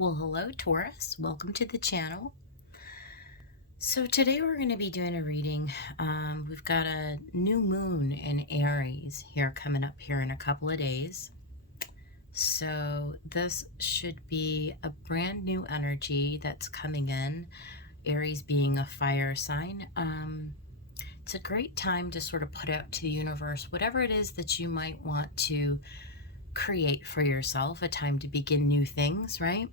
Well, hello, Taurus. Welcome to the channel. So today we're going to be doing a reading. We've got a new moon in Aries here coming up here in a couple of days. So this should be a brand new energy that's coming in, Aries being a fire sign. It's a great time to sort of put out to the universe whatever it is that you might want to create for yourself, a time to begin new things, right?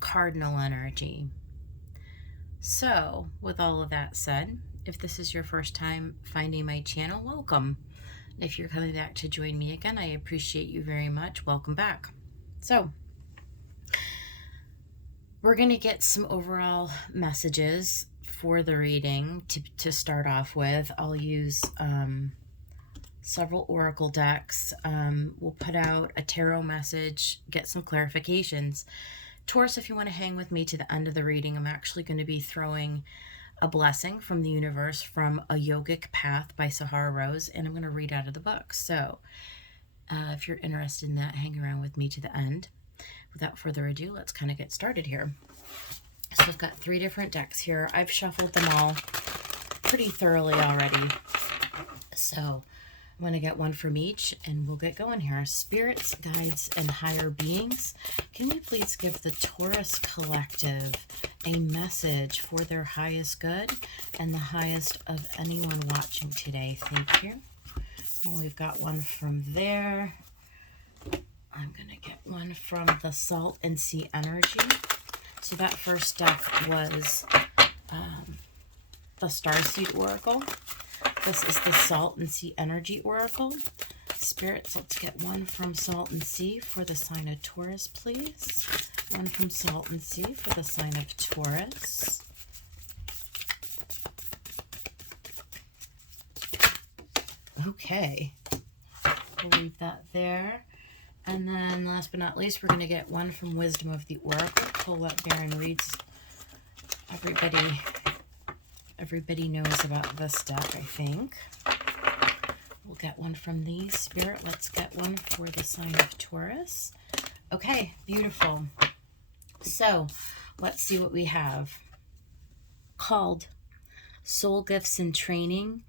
Cardinal energy. So, with all of that said, if this is your first time finding my channel, welcome. If you're coming back to join me again, I appreciate you very much. Welcome back. So, we're going to get some overall messages for the reading to start off with. I'll use several oracle decks. We'll put out a tarot message, get some clarifications. Taurus, if you want to hang with me to the end of the reading, I'm actually going to be throwing a blessing from the universe from A Yogic Path by Sahara Rose, and I'm going to read out of the book. So if you're interested in that, hang around with me to the end. Without further ado, let's kind of get started here. So I've got 3 different decks here. I've shuffled them all pretty thoroughly already. So I'm going to get one from each, and we'll get going here. Spirits, guides, and higher beings, can you please give the Taurus Collective a message for their highest good and the highest of anyone watching today? Thank you. Well, we've got one from there. I'm going to get one from the Salt and Sea Energy. So that first deck was the Starseed Oracle. This is the Salt and Sea Energy Oracle. Spirits, let's get one from Salt and Sea for the sign of Taurus, please. One from Salt and Sea for the sign of Taurus. Okay. We'll leave that there. And then last but not least, we're going to get one from Wisdom of the Oracle. Pull that Baron reads. Everybody knows about this deck, I think. We'll get one from these. Spirit, let's get one for the sign of Taurus. Okay, beautiful. So, let's see what we have. Called Soul Gifts and Training.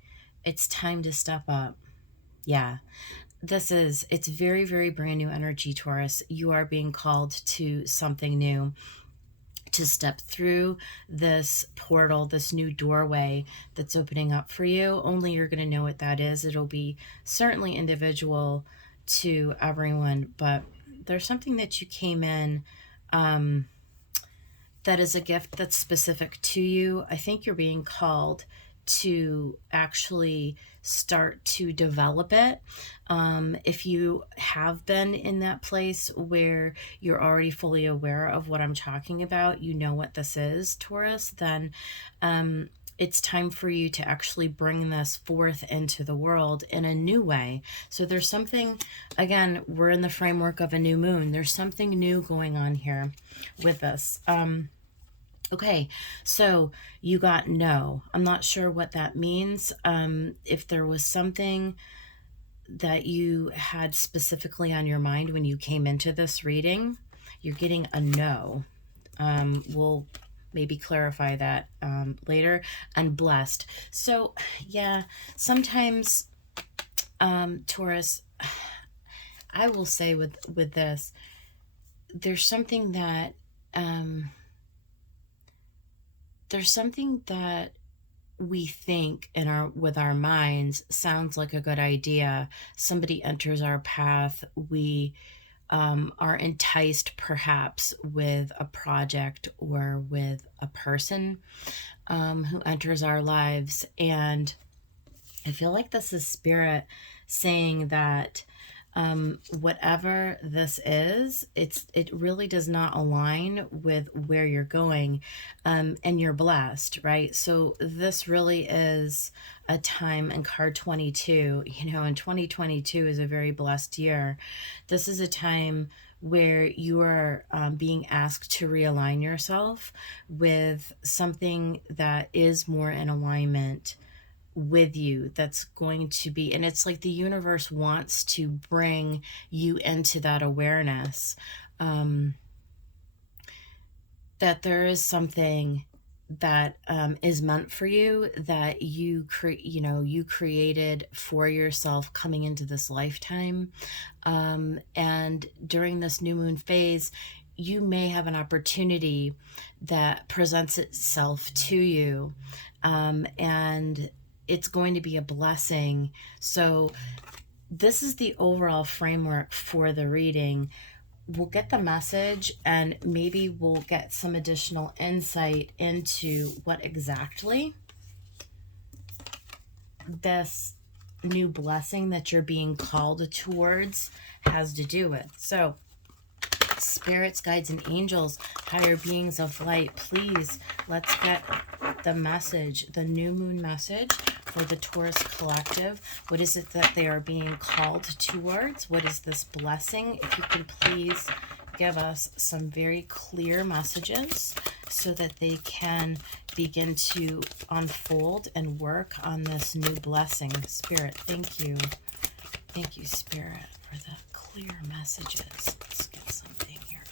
It's time to step up. Yeah. It's very, very brand new energy, Taurus. You are being called to something new, to step through this portal, this new doorway that's opening up for you. Only you're going to know what that is. It'll be certainly individual to everyone, but there's something that you came in that is a gift that's specific to you. I think you're being called to actually start to develop it. If you have been in that place where you're already fully aware of what I'm talking about, you know what this is, Taurus, then it's time for you to actually bring this forth into the world in a new way. So there's something, again, we're in the framework of a new moon. There's something new going on here with this. Okay, so you got no. I'm not sure what that means. If there was something that you had specifically on your mind when you came into this reading, you're getting a no. We'll maybe clarify that later. And blessed. So, yeah, sometimes, Taurus, I will say with this, there's something that... there's something that we think with our minds sounds like a good idea. Somebody enters our path. We are enticed perhaps with a project or with a person who enters our lives. And I feel like this is Spirit saying that whatever this is, it really does not align with where you're going, and you're blessed, right? So this really is a time, in card 22, and 2022 is a very blessed year. This is a time where you are being asked to realign yourself with something that is more in alignment with you, that's going to be, and it's like the universe wants to bring you into that awareness. that there is something that is meant for you, that you created for yourself coming into this lifetime. And during this new moon phase, you may have an opportunity that presents itself to you, and it's going to be a blessing. So this is the overall framework for the reading. We'll get the message, and maybe we'll get some additional insight into what exactly this new blessing that you're being called towards has to do with. So, spirits, guides, and angels, higher beings of light, please, let's get the message, the new moon message for the Taurus collective. What is it that they are being called towards? What is this blessing? If you could please give us some very clear messages so that they can begin to unfold and work on this new blessing. Spirit, thank you. Thank you, Spirit, for the clear messages. Let's get something here.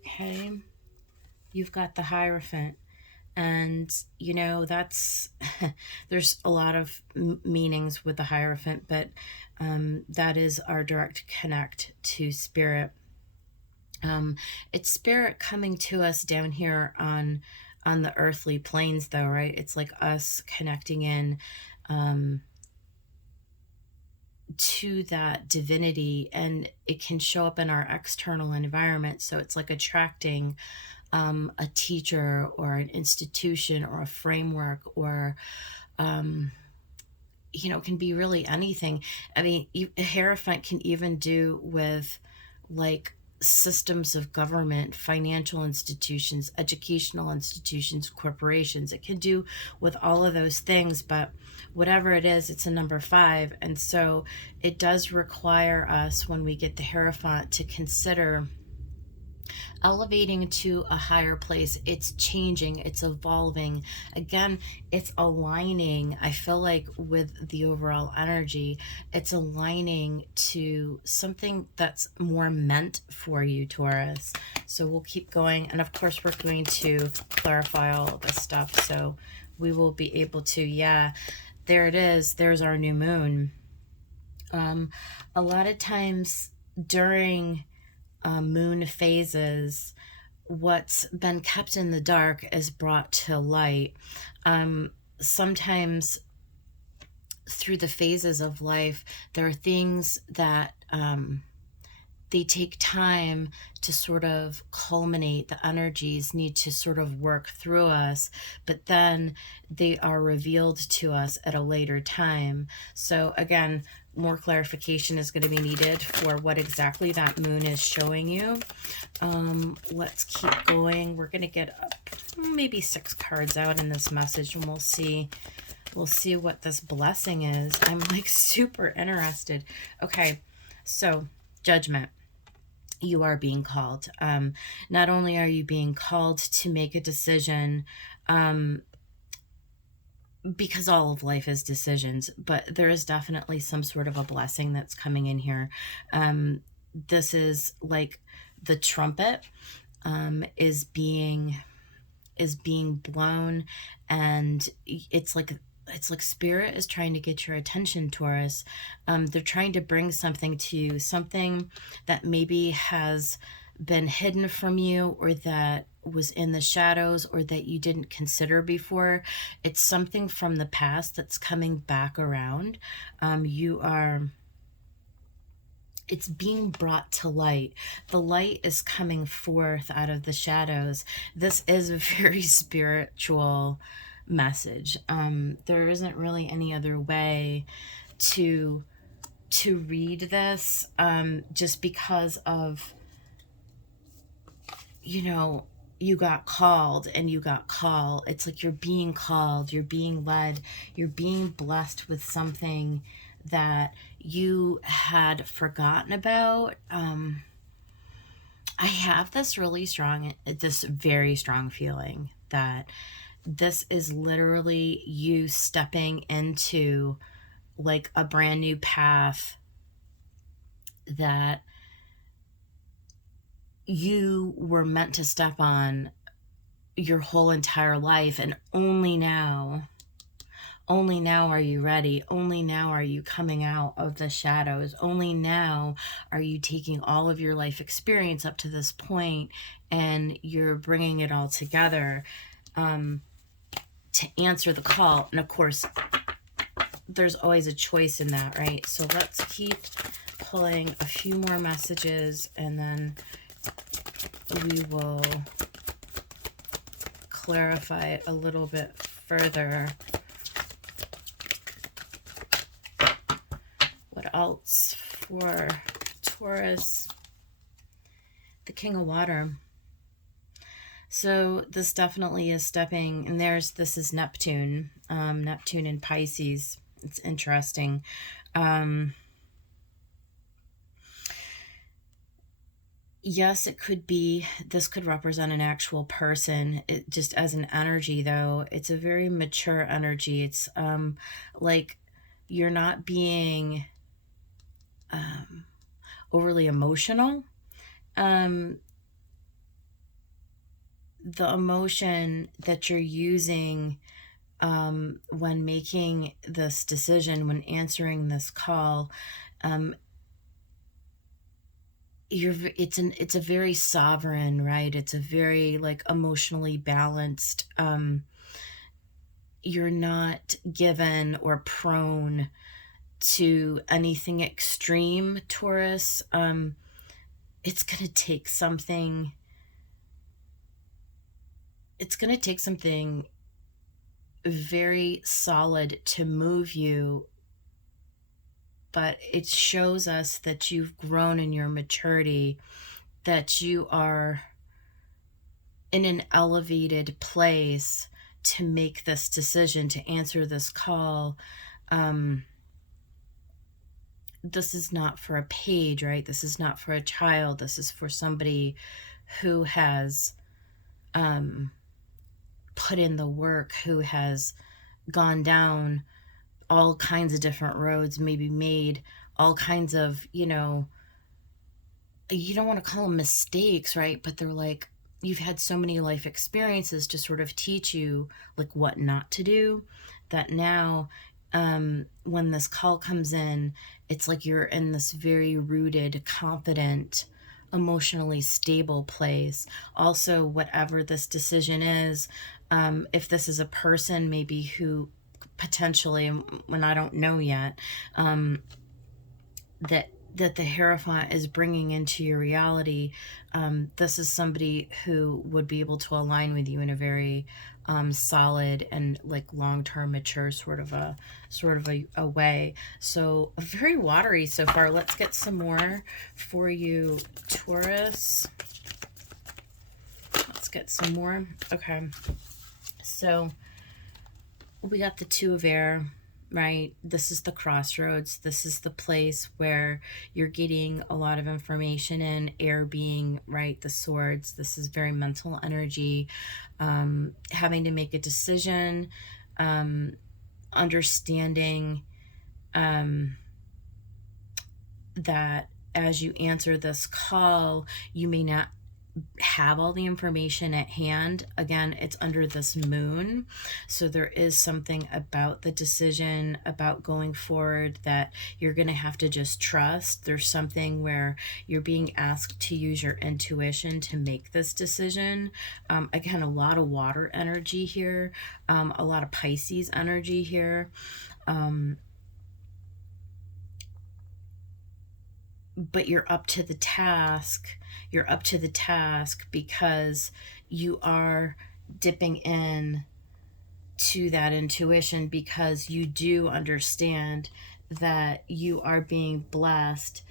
Okay. You've got the Hierophant. And, that's, there's a lot of meanings with the Hierophant, but that is our direct connect to Spirit. It's Spirit coming to us down here on the earthly planes, though, right? It's like us connecting in to that divinity, and it can show up in our external environment. So it's like attracting a teacher or an institution or a framework, or it can be really anything. I mean, a Hierophant can even do with like systems of government, financial institutions, educational institutions, corporations. It can do with all of those things, but whatever it is, it's a number 5. And so it does require us, when we get the Hierophant, to consider elevating to a higher place. It's changing, it's evolving. Again, it's aligning, I feel like, with the overall energy. It's aligning to something that's more meant for you, Taurus. So we'll keep going. And of course, we're going to clarify all of this stuff. So we will be able to, there it is. There's our new moon. A lot of times during moon phases, what's been kept in the dark is brought to light. Sometimes through the phases of life, there are things that they take time to sort of culminate. The energies need to sort of work through us, but then they are revealed to us at a later time. So again, more clarification is going to be needed for what exactly that moon is showing you. Let's keep going. We're going to get maybe 6 cards out in this message, and we'll see what this blessing is. I'm like super interested. Okay, so Judgment. You are being called. Not only are you being called to make a decision, because all of life is decisions, but there is definitely some sort of a blessing that's coming in here. This is like the trumpet is being blown, and it's like Spirit is trying to get your attention, Taurus. They're trying to bring something to you, something that maybe has been hidden from you, or that was in the shadows, or that you didn't consider before. It's something from the past that's coming back around. It's being brought to light. The light is coming forth out of the shadows. This is a very spiritual message. There isn't really any other way to read this, just because of, you got called and you got called. It's like you're being called, you're being led, you're being blessed with something that you had forgotten about. I have this very strong feeling that this is literally you stepping into like a brand new path that you were meant to step on your whole entire life, and only now are you ready. Only now are you coming out of the shadows. Only now are you taking all of your life experience up to this point and you're bringing it all together to answer the call. And of course, there's always a choice in that, right? So let's keep pulling a few more messages, and then we will clarify it a little bit further. What else for Taurus? The King of Water. So this definitely is stepping, and this is Neptune, Neptune in Pisces. It's interesting. Yes, it could be, this could represent an actual person. It just as an energy, though, it's a very mature energy. It's like you're not being overly emotional. The emotion that you're using when making this decision, when answering this call, it's a very sovereign, right? It's a very like emotionally balanced. You're not given or prone to anything extreme, Taurus. It's gonna take something. It's gonna take something very solid to move you, but it shows us that you've grown in your maturity, that you are in an elevated place to make this decision, to answer this call. This is not for a page, right? This is not for a child. This is for somebody who has put in the work, who has gone down all kinds of different roads, maybe made all kinds of, you don't want to call them mistakes, right? But they're like, you've had so many life experiences to sort of teach you like what not to do, that now when this call comes in, it's like you're in this very rooted, confident, emotionally stable place. Also, whatever this decision is, if this is a person maybe who potentially, when I don't know yet, that the Hierophant is bringing into your reality, this is somebody who would be able to align with you in a very solid and like long-term mature sort of a way. So very watery so far. Let's get some more for you, Taurus. Let's get some more. Okay, so we got the Two of Air, right? This is the crossroads. This is the place where you're getting a lot of information in. Air being, right, the swords. This is very mental energy, having to make a decision, understanding that as you answer this call, you may not have all the information at hand. Again, it's under this moon, so there is something about the decision, about going forward, that you're going to have to just trust. There's something where you're being asked to use your intuition to make this decision. Again, a lot of water energy here, a lot of Pisces energy here. But you're up to the task. You're up to the task because you are dipping in to that intuition, because you do understand that you are being blessed.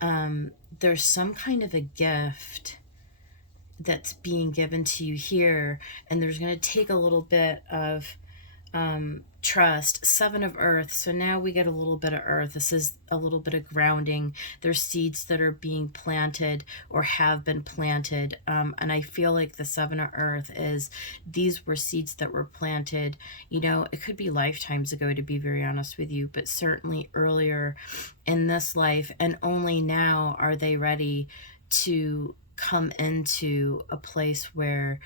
There's some kind of a gift that's being given to you here, and there's going to take a little bit of trust. Seven of Earth. So now we get a little bit of Earth. This is a little bit of grounding. There's seeds that are being planted or have been planted. And I feel like the Seven of Earth is, these were seeds that were planted, it could be lifetimes ago, to be very honest with you, but certainly earlier in this life. And only now are they ready to come into a place where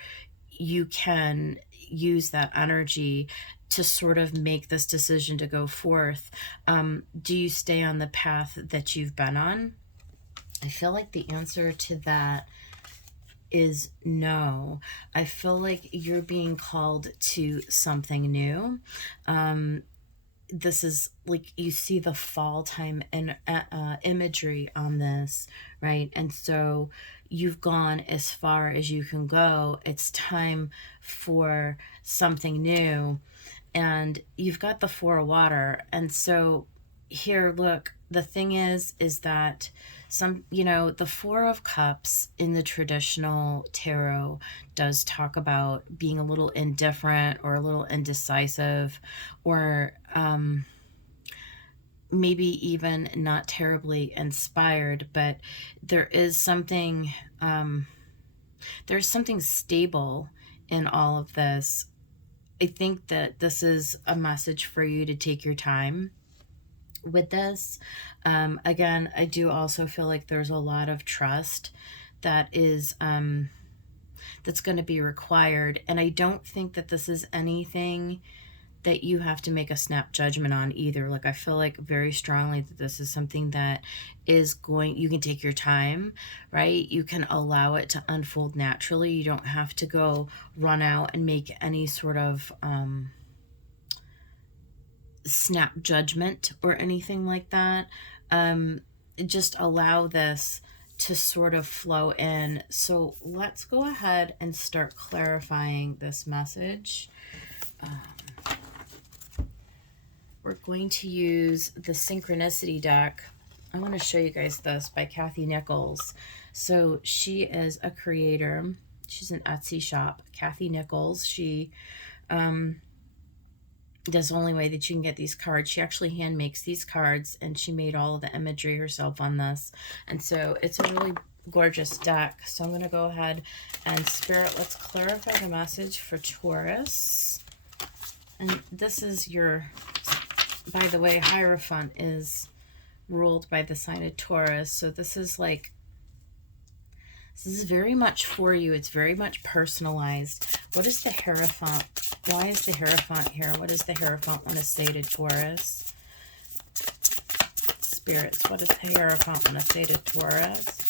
you can use that energy to sort of make this decision to go forth. Do you stay on the path that you've been on? I feel like the answer to that is no. I feel like you're being called to something new. This is like, you see the fall time and imagery on this, right? And so you've gone as far as you can go. It's time for something new. And you've got the Four of Water. And so here, look, the thing is that the Four of Cups in the traditional tarot does talk about being a little indifferent or a little indecisive, or maybe even not terribly inspired, but there is something, there's something stable in all of this. I think that this is a message for you to take your time with this. Again, I do also feel like there's a lot of trust that is that's going to be required, and I don't think that this is anything that you have to make a snap judgment on either. Like, I feel like very strongly that this is something that is you can take your time, right? You can allow it to unfold naturally. You don't have to go run out and make any sort of snap judgment or anything like that. Just allow this to sort of flow in. So let's go ahead and start clarifying this message. We're going to use the Synchronicity deck. I want to show you guys this by Kathy Nichols. So she is a creator. She's an Etsy shop. Kathy Nichols. She that's the only way that you can get these cards. She actually hand makes these cards, and she made all of the imagery herself on this. And so it's a really gorgeous deck. So I'm going to go ahead and Spirit, let's clarify the message for Taurus. And this is your, by the way, Hierophant is ruled by the sign of Taurus. So this is like, this is very much for you. It's very much personalized. What is the Hierophant? Why is the Hierophant here? What does the Hierophant want to say to Taurus? Spirits, what does the Hierophant want to say to Taurus?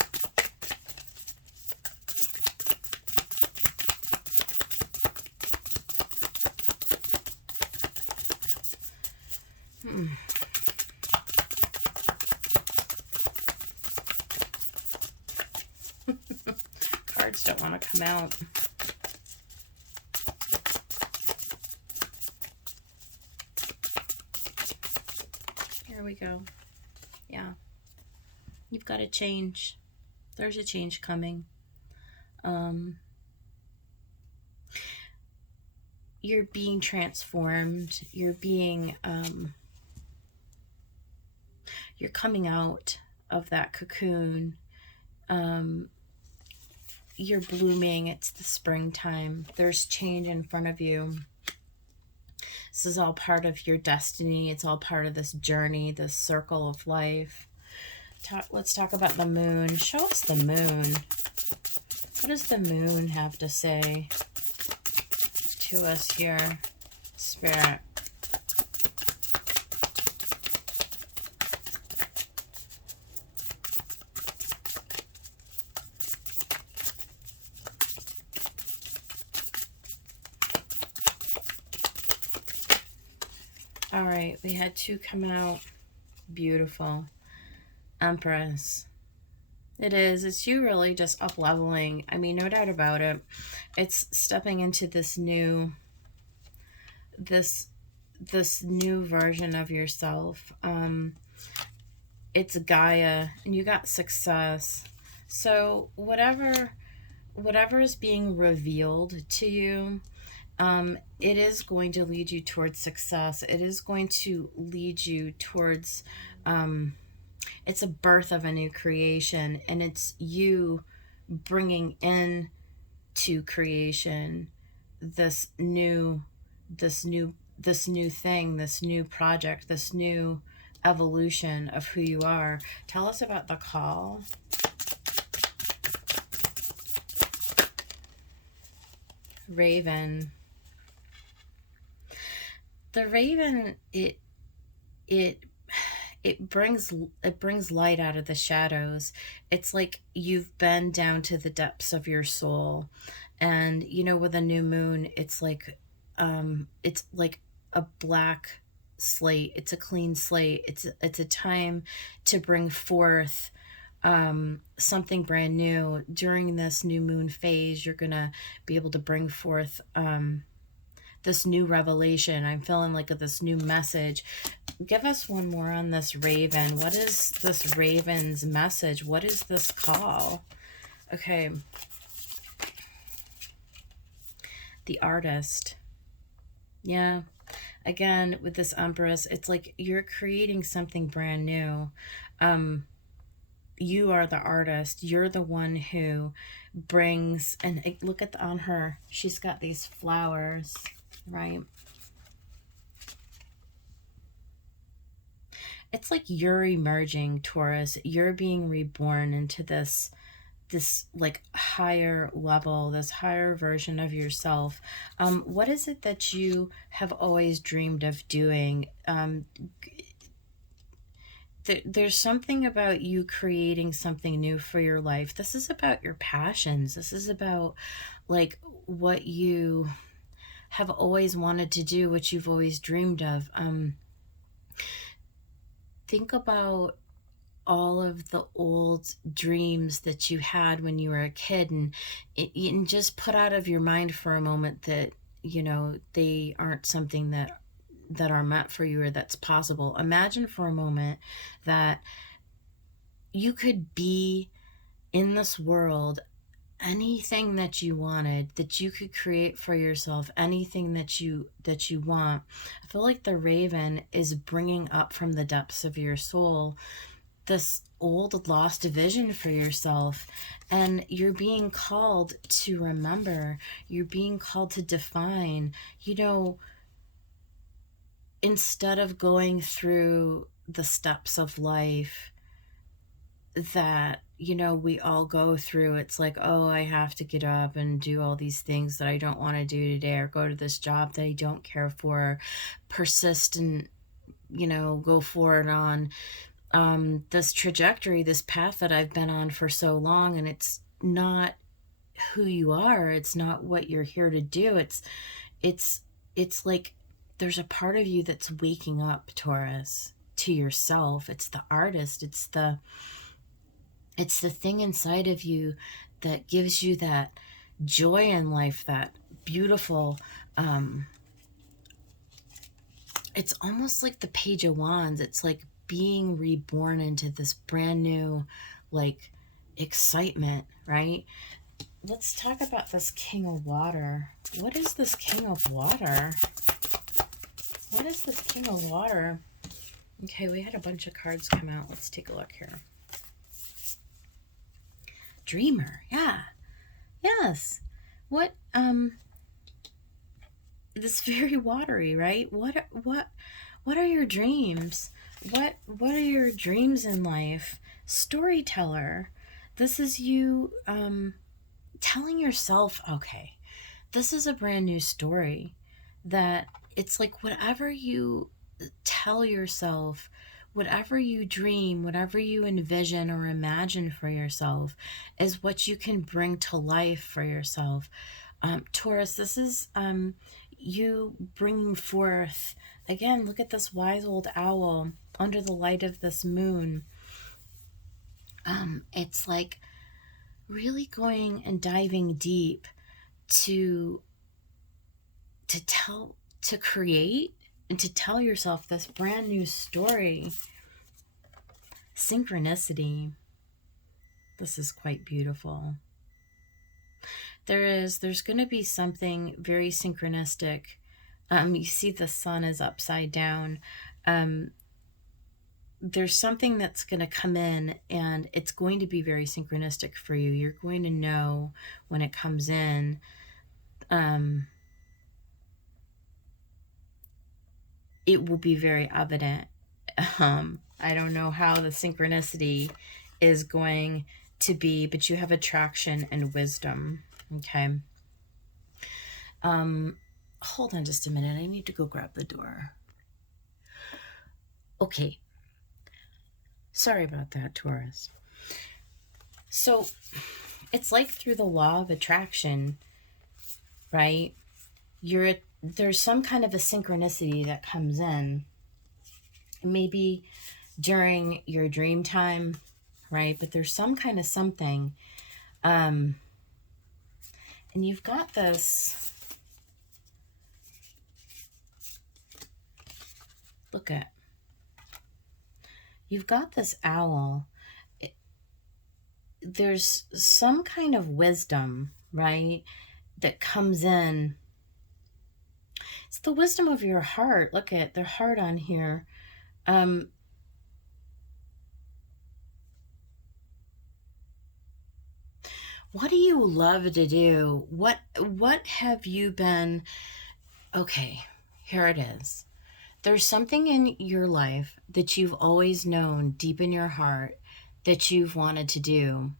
Cards don't want to come out. Here we go. Yeah. You've got to change. There's a change coming. You're being transformed. You're being, you're coming out of that cocoon. You're blooming. It's the springtime. There's change in front of you. This is all part of your destiny. It's all part of this journey, this circle of life. Let's talk about the moon. Show us the moon. What does the moon have to say to us here, Spirit? All right, we had two come out. Beautiful. Empress. It is. It's you really just up-leveling. I mean, no doubt about it. It's stepping into this new, this new version of yourself. It's Gaia, and you got success. So whatever is being revealed to you, it is going to lead you towards success. It is going to lead you towards, it's a birth of a new creation, and it's you bringing in to creation this new thing, this new project, this new evolution of who you are. Tell us about the call. Raven. The raven, it it brings light out of the shadows. It's like you've been down to the depths of your soul. And you know, with a new moon, it's like a black slate. It's a clean slate. It's a time to bring forth something brand new. During this new moon phase, you're gonna be able to bring forth this new revelation. I'm feeling like this new message. Give us one more on this raven. What is this raven's message? What is this call? Okay. The artist. Yeah. Again, with this Empress, it's like you're creating something brand new. You are the artist. You're the one who brings, and look at on her. She's got these flowers, right? It's like you're emerging, Taurus. You're being reborn into this like higher level, this higher version of yourself. What is it that you have always dreamed of doing? There's something about you creating something new for your life. This is about your passions. This is about like what you have always wanted to do, what you've always dreamed of. Think about all of the old dreams that you had when you were a kid, and just put out of your mind for a moment that, you know, they aren't something that are meant for you or that's possible. Imagine for a moment that you could be in this world anything that you wanted, that you could create for yourself, anything that you want. I feel like the raven is bringing up from the depths of your soul this old lost vision for yourself, and you're being called to remember, you're being called to define, you know, instead of going through the steps of life that, you know, we all go through. It's like, oh, I have to get up and do all these things that I don't want to do today, or go to this job that I don't care for, persist and, you know, go forward on this trajectory, this path that I've been on for so long, and it's not who you are. It's not what you're here to do. It's like there's a part of you that's waking up, Taurus, to yourself. It's the artist. It's the thing inside of you that gives you that joy in life, that beautiful, it's almost like the Page of Wands. It's like being reborn into this brand new, like, excitement, right? Let's talk about this King of Water. What is this King of Water? What is this King of Water? Okay, we had a bunch of cards come out. Let's take a look here. Dreamer, yeah. Yes. What, this very watery, right? What are your dreams? What are your dreams in life? Storyteller. This is you telling yourself, okay, this is a brand new story. That it's like whatever you tell yourself, whatever you dream, whatever you envision or imagine for yourself is what you can bring to life for yourself. Taurus, this is you bringing forth, again, look at this wise old owl under the light of this moon. It's like really going and diving deep to create and to tell yourself this brand new story. Synchronicity. This is quite beautiful. There's going to be something very synchronistic. You see the sun is upside down. There's something that's going to come in, and it's going to be very synchronistic for you. You're going to know when it comes in. It will be very evident. I don't know how the synchronicity is going to be, but you have attraction and wisdom. Okay. Hold on just a minute. I need to go grab the door. Okay. Sorry about that, Taurus. So it's like through the law of attraction, right? There's some kind of a synchronicity that comes in. Maybe during your dream time, right? But there's some kind of something. And you've got this. Look at. You've got this owl. There's some kind of wisdom, right, that comes in. It's the wisdom of your heart. Look at the heart on here. What do you love to do? What have you been? Okay, here it is. There's something in your life that you've always known deep in your heart that you've wanted to do,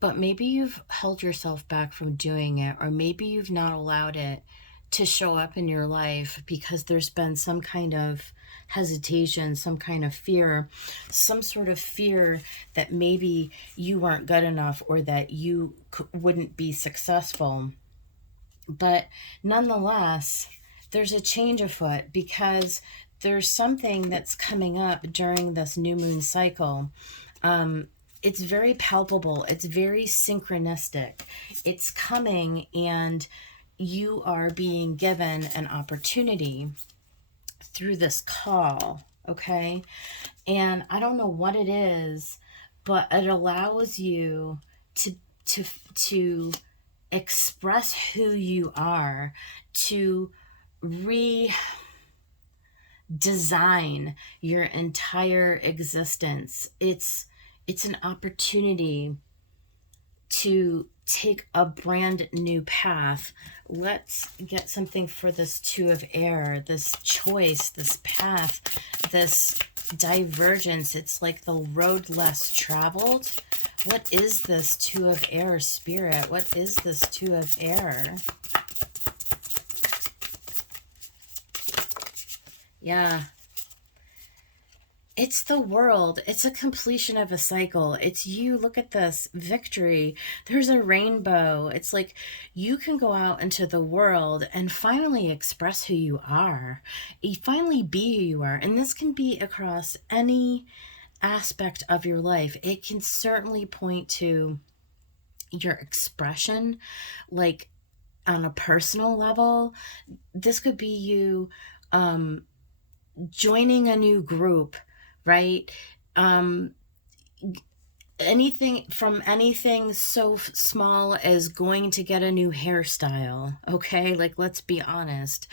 but maybe you've held yourself back from doing it, or maybe you've not allowed it to show up in your life because there's been some kind of hesitation, some kind of fear, some sort of fear that maybe you weren't good enough or that you wouldn't be successful. But nonetheless, there's a change afoot because there's something that's coming up during this new moon cycle. It's very palpable. It's very synchronistic. It's coming, and you are being given an opportunity through this call, okay? And I don't know what it is, but it allows you to express who you are, to redesign your entire existence. It's an opportunity to take a brand new path. Let's get something for this Two of Air, this choice, this path, this divergence. It's like the road less traveled. What is this Two of Air, Spirit? What is this Two of Air? Yeah. It's the world. It's a completion of a cycle. It's you. Look at this victory. There's a rainbow. It's like you can go out into the world and finally express who you are. You finally be who you are. And this can be across any aspect of your life. It can certainly point to your expression, like on a personal level. This could be you joining a new group, right? Anything so small as going to get a new hairstyle, okay? Like, let's be honest.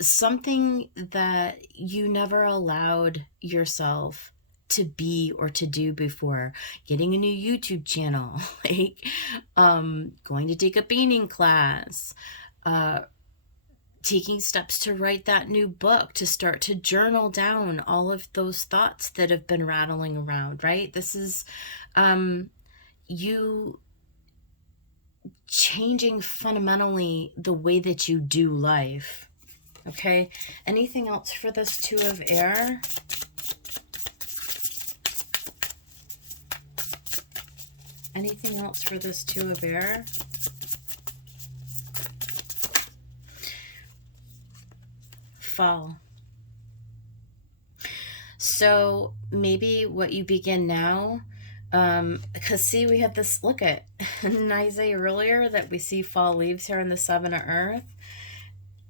Something that you never allowed yourself to be or to do before. Getting a new YouTube channel, like going to take a painting class, taking steps to write that new book, to start to journal down all of those thoughts that have been rattling around, right? This is you changing fundamentally the way that you do life. Okay, anything else for this Two of Air? Anything else for this Two of Air? Fall. So maybe what you begin now, because see, we had this, look at Nice earlier that we see fall leaves here in the Seven of Earth.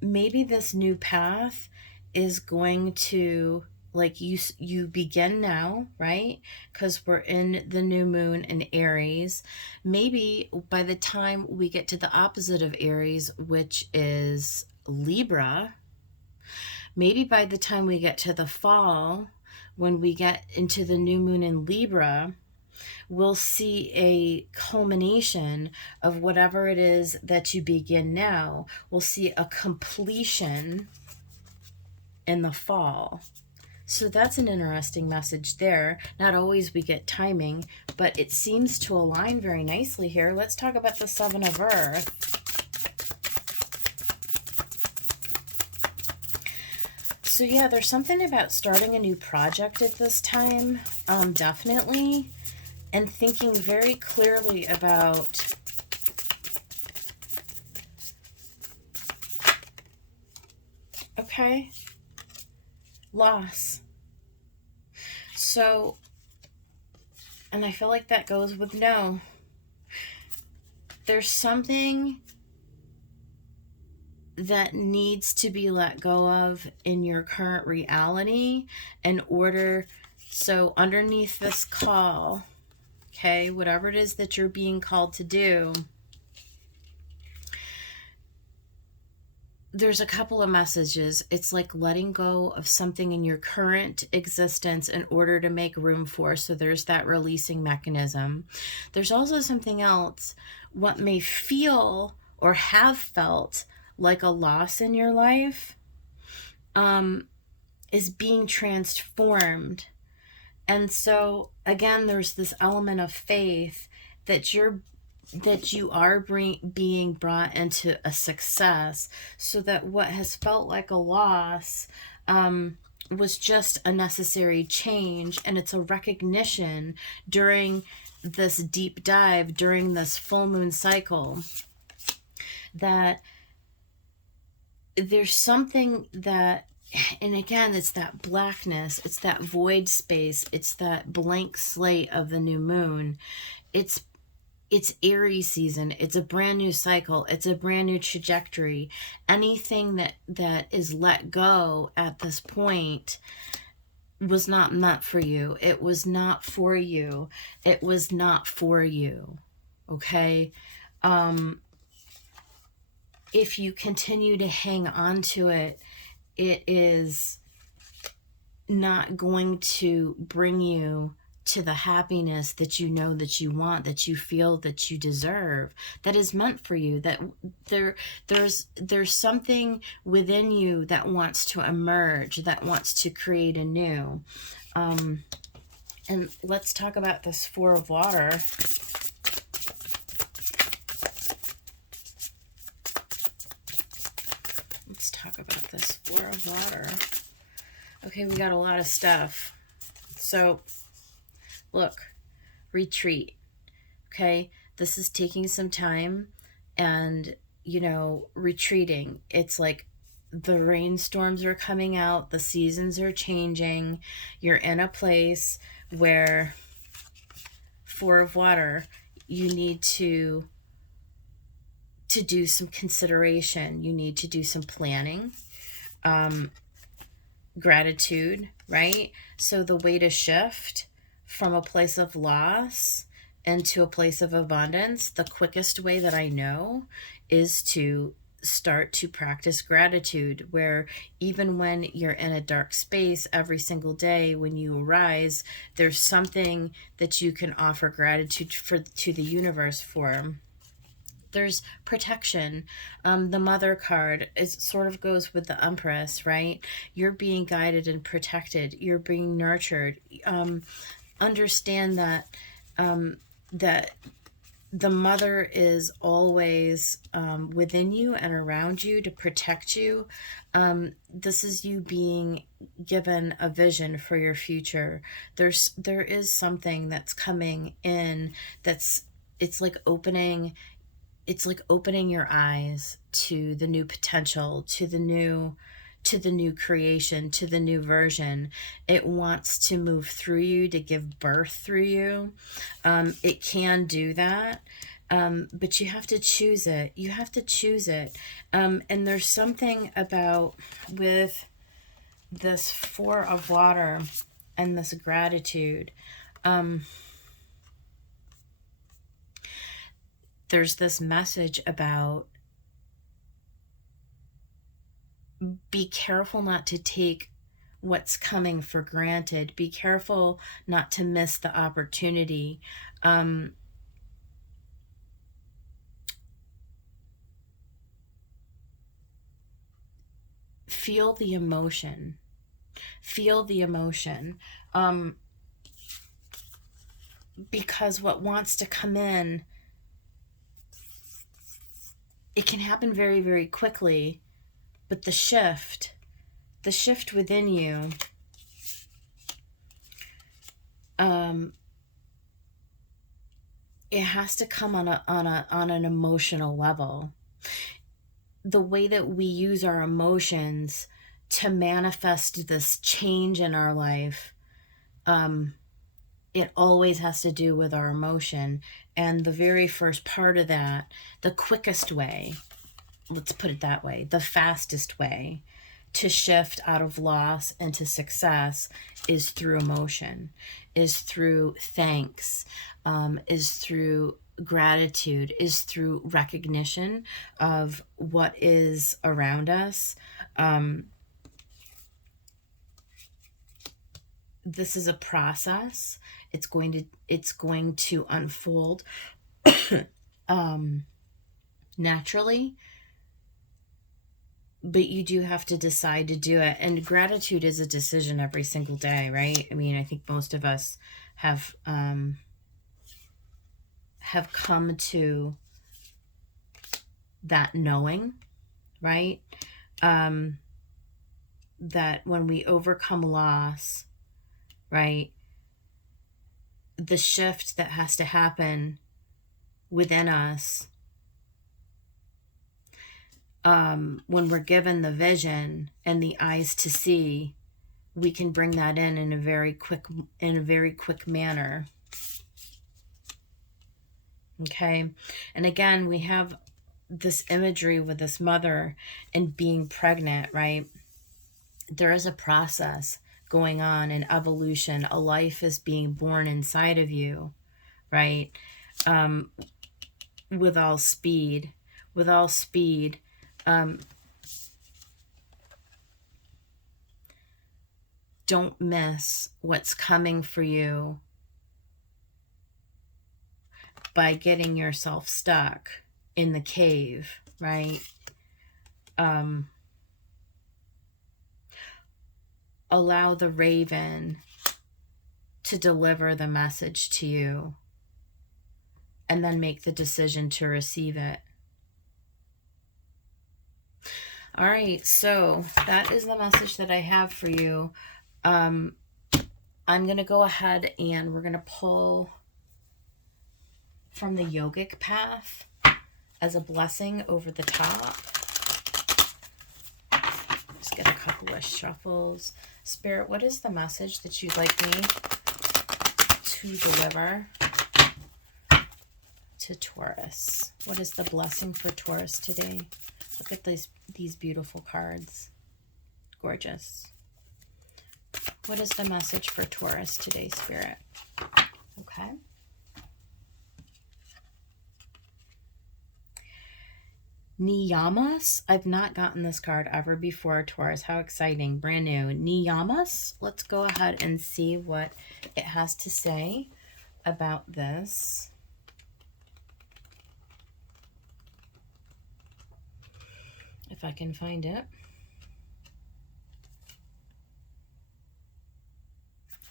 Maybe this new path is going to, like, you begin now, right? Because we're in the new moon in Aries. Maybe by the time we get to the opposite of Aries, which is Libra, maybe by the time we get to the fall, when we get into the new moon in Libra, we'll see a culmination of whatever it is that you begin now. We'll see a completion in the fall. So that's an interesting message there. Not always we get timing, but it seems to align very nicely here. Let's talk about the Seven of Earth. So yeah, there's something about starting a new project at this time, definitely, and thinking very clearly about okay, loss. So, and I feel like that goes with no. There's something that needs to be let go of in your current reality in order. So, underneath this call, okay, whatever it is that you're being called to do, there's a couple of messages. It's like letting go of something in your current existence in order to make room for. So, there's that releasing mechanism. There's also something else, what may feel or have felt like a loss in your life is being transformed. And so again, there's this element of faith that you are being brought into a success, so that what has felt like a loss was just a necessary change. And it's a recognition during this deep dive, during this full moon cycle, that there's something that, and again, it's that blackness, it's that void space, it's that blank slate of the new moon. It's Aries season. It's a brand new cycle. It's a brand new trajectory. Anything that is let go at this point was not meant for you. It was not for you. It was not for you. Okay? If you continue to hang on to it, it is not going to bring you to the happiness that you know that you want, that you feel that you deserve, that is meant for you. That there's something within you that wants to emerge, that wants to create anew. And let's talk about this Four of Water. Let's talk about this Four of Water. Okay, we got a lot of stuff. So, look, retreat. Okay, this is taking some time and, retreating. It's like the rainstorms are coming out, the seasons are changing. You're in a place where, Four of Water, you need to do some consideration. You need to do some planning. Gratitude, right? So the way to shift from a place of loss into a place of abundance, the quickest way that I know is to start to practice gratitude, where even when you're in a dark space every single day, when you arise, there's something that you can offer gratitude to the universe for. There's protection. The Mother card sort of goes with the Empress, right? You're being guided and protected. You're being nurtured. Understand that that the Mother is always within you and around you to protect you. This is you being given a vision for your future. There is something that's coming in it's like opening your eyes to the new potential, to the new creation, to the new version. It wants to move through you, to give birth through you. It can do that, but you have to choose it. You have to choose it. And there's something about with this Four of Water and this gratitude. There's this message about be careful not to take what's coming for granted. Be careful not to miss the opportunity. Feel the emotion. Feel the emotion. Because what wants to come in, it can happen very, very quickly, but the shift within you, it has to come on an emotional level. The way that we use our emotions to manifest this change in our life, it always has to do with our emotion. And the very first part of that, the quickest way, let's put it that way, the fastest way to shift out of loss into success is through emotion, is through thanks, is through gratitude, is through recognition of what is around us. This is a process. It's going to unfold naturally, but you do have to decide to do it. And gratitude is a decision every single day, right? I mean, I think most of us have come to that knowing, right? That when we overcome loss, right, the shift that has to happen within us, when we're given the vision and the eyes to see, we can bring that in a very quick manner. Okay. And again, we have this imagery with this mother and being pregnant, right? There is a process going on in evolution. A life is being born inside of you, right? With all speed. Don't miss what's coming for you by getting yourself stuck in the cave, right? Allow the raven to deliver the message to you, and then make the decision to receive it. All right, so that is the message that I have for you. I'm going to go ahead and we're going to pull from the yogic path as a blessing over the top. Just get a couple of shuffles. Spirit, what is the message that you'd like me to deliver to Taurus? What is the blessing for Taurus today? Look at these beautiful cards. Gorgeous. What is the message for Taurus today, Spirit? Okay. Niyamas. I've not gotten this card ever before, Taurus. How exciting. Brand new. Niyamas. Let's go ahead and see what it has to say about this. If I can find it.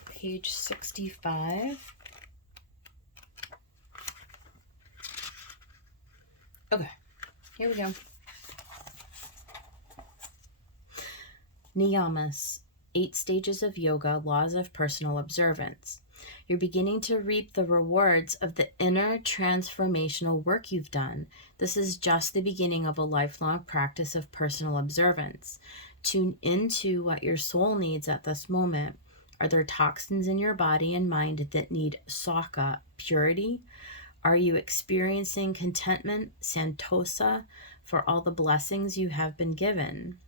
Page 65. Okay, here we go. Niyamas, 8 stages of yoga, laws of personal observance. You're beginning to reap the rewards of the inner transformational work you've done. This is just the beginning of a lifelong practice of personal observance. Tune into what your soul needs at this moment. Are there toxins in your body and mind that need saka, purity? Are you experiencing contentment, santosa, for all the blessings you have been given?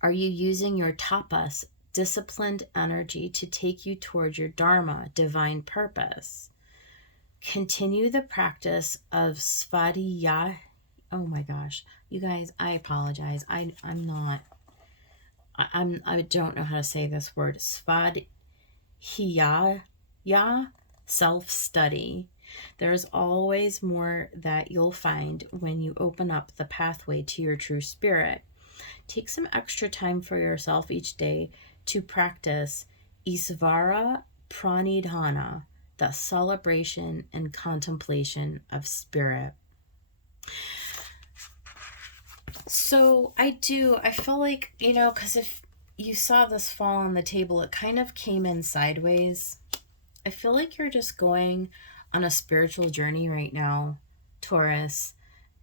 Are you using your tapas, disciplined energy, to take you towards your dharma, divine purpose? Continue the practice of svadhyaya. Oh my gosh, you guys, I apologize. I don't know how to say this word. Svadhyaya, self-study. There's always more that you'll find when you open up the pathway to your true spirit. Take some extra time for yourself each day to practice Isvara Pranidhana, the celebration and contemplation of spirit. So I feel like, because if you saw this fall on the table, it kind of came in sideways. I feel like you're just going on a spiritual journey right now, Taurus,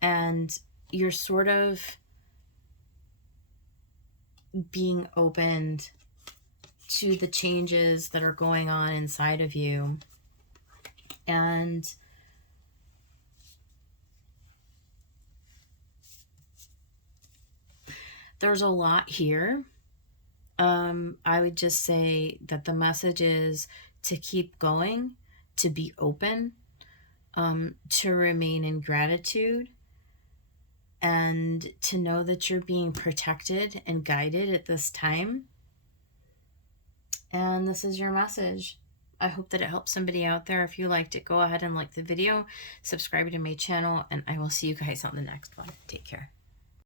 and you're sort of being opened to the changes that are going on inside of you. And there's a lot here. I would just say that the message is to keep going, to be open, to remain in gratitude, and to know that you're being protected and guided at this time. And this is your message. I hope that it helps somebody out there. If you liked it, go ahead and like the video, subscribe to my channel, and I will see you guys on the next one. Take care.